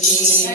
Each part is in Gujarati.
કી જય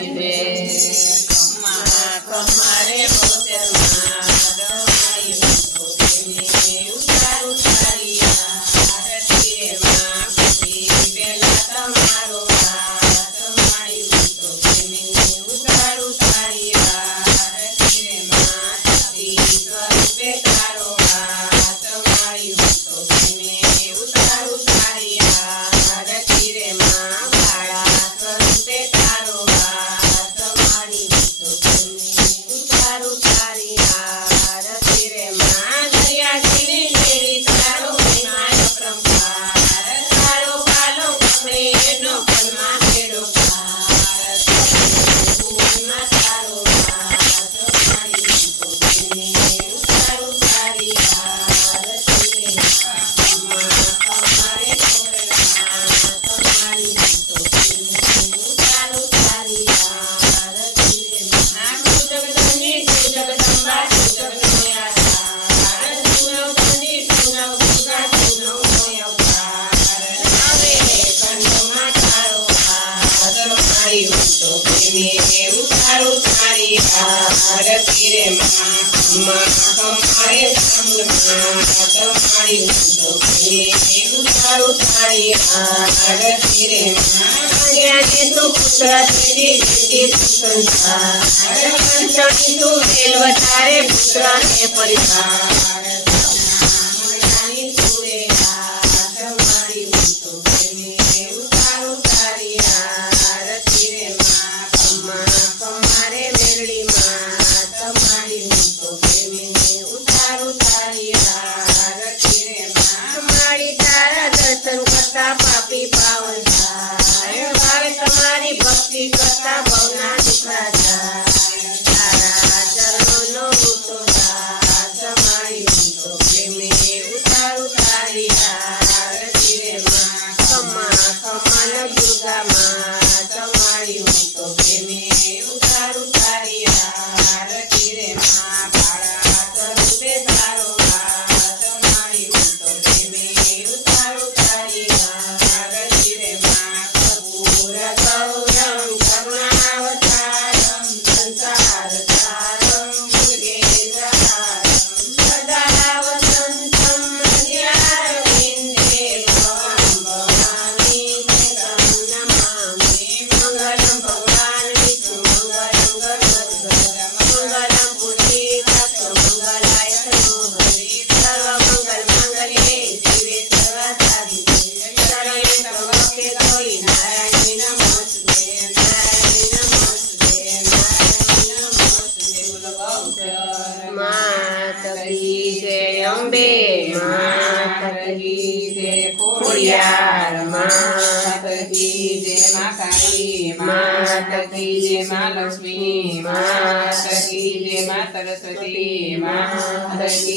ખમ્મા ખમ્મા રે બોતેરમાં દમાઈ તો પ્રેમી ઉતારું તારી આરતી રે માં ખુશી પેલા તમારો હાથ માર્યું તો પ્રેમી ઉતારું તારી આરતી રે માં સતી સ્વરૂપે તારો હાથ માર્યું તો પ્રેમી ઉતારું તારી આરતી રે માં બાળા સ્વરૂપે તારો હાથ માર્યું તો પ્રેમી ઉતારું તારી આરતી રે માં દરિયા કિરી મેરી તારો મહિમા અપરંપાર તારો પાલો પકડે એનો પરમાં કેડો પાર ભૂમિમાં તારો હાથ માર્યું તો પ્રેમી ઉતારું તારી આરતી રે ખમ્મા ખમ્મા રે બોતેરમાં દમાઈ તો પ્રેમી ઉતારું તારી આરતી રે માં જગદંબી જગદંબા જગદમયા તાર તુનવની તુનવ દુર્ગા તુનવ અવતાર આવે ખંડમાં તારો હાથ માર્યું તો પ્રેમી ઉતારું તારી આરતી રે માં ખમ્મા ખમ્મા રે ચામુંડમાં હાથ માર્યું તો પ્રેમી ઉતારું તારી આરતી રે માં જ્ઞાને તું પુત્ર તેરી દીદી તું સંસાર કંચણી તું દેલવતારે પુત્ર ને પરિવાર નાની તુરે હાથ માર્યું તો પ્રેમી ઉતારું તારી આરતી રે માં ખમ્મા ખમ્મા રે મેરડી માં હાથ માર્યું તો પ્રેમી ઉતારું તારી આરતી રે માં મારી તારા દર્શન કરતા પાપી પાવન થાય ભાવે તમારી ભક્તિ કરતા ભવના દુખા જાય તારા ચરણોનો ઊંચો હાથ માર્યું તો પ્રેમી ઉતારું તારી આરતી રે માં ખમ્મા ખમ્મા ન દુર્ગા માં માર્યું તો પ્રેમી ઉતારું તારી આરતી રે માં બાળા સ્વરૂપે તારો હાથ માર્યું તો પ્રેમી ઉતારું તારી આરતી રે માં કર્પૂર ગૌરમ કરુણાવતારમ સંસાર સારમ ભુજગેન્દ્રહારમ સદા વસંતમ હૃદયારવિંદે ભવં ભવામી જગં નમામિ મંગલમ ભગવાન વિષ્ણુ મંગલમ ગરુડધ્વજ મંગલમ પુંડરીકાક્ષ મંગલાય તનોહરી સર્વમંગલ માંગલ્યે શિવે સર્વસાધિકે શરણે ત્ર્યંબકે ગૌરી નારાયણી નમસ્તે નારાયણી નમસ્તે નારાયણી નમસ્તે બોલો ગૌચર માત કી જય અંબે માત કી જય ખોડિયાર માત કી જય મા કાળી માત કી જય મા લક્ષ્મી માત કી જય મા સરસ્વતી માત કી